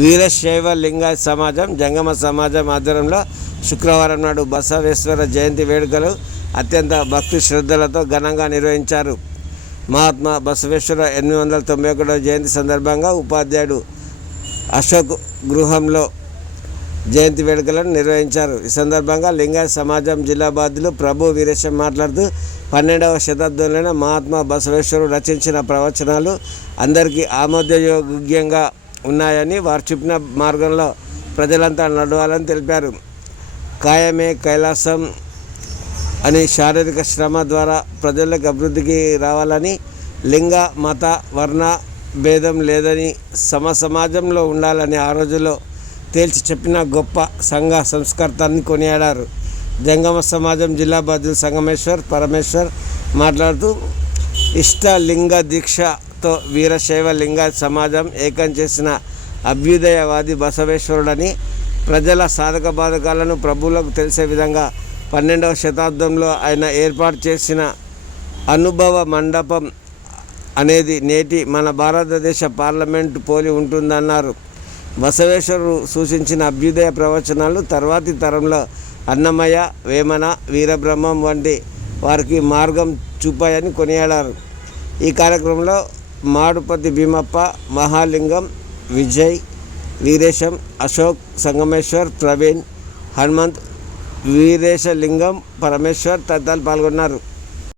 వీరశైవ లింగాయత సమాజం జంగమ సమాజం ఆధ్వర్యంలో శుక్రవారం నాడు బసవేశ్వర జయంతి వేడుకలు అత్యంత భక్తి శ్రద్ధలతో ఘనంగా నిర్వహించారు. మహాత్మా బసవేశ్వర ఎనిమిది వందల తొంభై ఒకటో జయంతి సందర్భంగా ఉపాధ్యాయుడు అశోక్ గృహంలో జయంతి వేడుకలను నిర్వహించారు. ఈ సందర్భంగా లింగాయ సమాజం జిల్లా బాధ్యులు ప్రభు వీరేశం మాట్లాడుతూ పన్నెండవ శతాబ్దంలోనే మహాత్మా బసవేశ్వరుడు రచించిన ప్రవచనాలు అందరికీ ఆమోదయోగ్యంగా ఉన్నాయని వారు చెప్పిన మార్గంలో ప్రజలంతా నడవాలని తెలిపారు. కాయమే కైలాసం అని శారీరక శ్రమ ద్వారా ప్రజలకు అభివృద్ధికి రావాలని లింగ మత వర్ణ భేదం లేదని సమ సమాజంలో ఉండాలని ఆ రోజుల్లో తేల్చి చెప్పిన గొప్ప సంఘ సంస్కర్తాన్ని కొనియాడారు. జంగమ సమాజం జిల్లా బాధ్యులు సంగమేశ్వర్ పరమేశ్వర్ మాట్లాడుతూ ఇష్ట లింగ దీక్షతో వీరశైవ లింగ సమాజం ఏకం చేసిన అభ్యుదయవాది బసవేశ్వరుడని ప్రజల సాధక బాధకాలను ప్రభువులకు తెలిసే విధంగా పన్నెండవ శతాబ్దంలో ఆయన ఏర్పాటు చేసిన అనుభవ మండపం అనేది నేటి మన భారతదేశ పార్లమెంటు పోలి ఉంటుందన్నారు. బసవేశ్వరుడు సూచించిన అభ్యుదయ ప్రవచనాలు తర్వాతి తరంలో అన్నమయ్య వేమన వీరబ్రహ్మం వంటి వారికి మార్గం చూపాయని కొనియాడారు. ఈ కార్యక్రమంలో మాడుపతి భీమప్ప మహాలింగం విజయ్ వీరేశం అశోక్ సంగమేశ్వర్ ప్రవీణ్ హనుమంత్ వీరేశలింగం పరమేశ్వర్ తదితరులు పాల్గొన్నారు.